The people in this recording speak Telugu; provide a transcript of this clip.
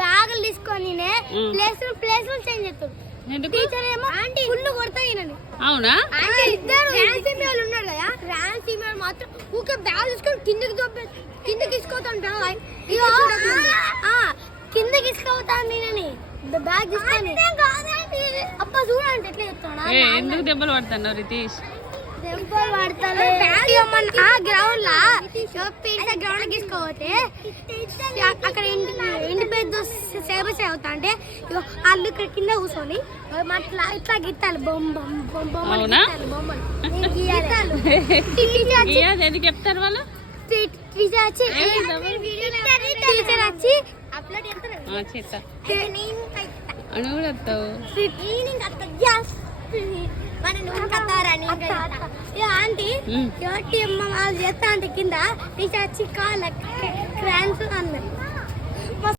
బ్యాగులు తీసుకొని ప్లేస్ చేంజ్ చేస్తాడు. టీచర్ ఏమో ఫుల్ కొడతాయి. అవునా? ఇద్దరు ర్యాన్సీమేల్ ఉన్నాడు కదా, ర్యాన్సీమేల్ మాత్రం ఊకే బ్యాగ్ తీసుకొని కిందకి తీసుకోతాంటాను. కిందకి తీసుకోతాను నేనని బ్యాగ్ తీసుకొని. అబ్బా చూడండి ఎట్లా చెప్తాడా. ఎందుకు దెబ్బలు పడుతున్నావు రితీష్? దెబ్బలు పడతాను గ్రౌండ్ లా గ్రౌండ్ తీసుకోపోతే అక్కడ ఇంటి పేరు సేవ అవుతా అంటే వాళ్ళు ఇక్కడ కింద కూర్చొని ఇట్లా గిట్టాలి బొమ్మలు ఎందుకు చెప్తారు వాళ్ళు? టీచర్ వచ్చి అని కూడా వస్తావు. ఆంటీ వాళ్ళు చేస్తా అంటే కింద టీచర్ వచ్చి కాళ్ళ క్రాన్స్ అన్నారు.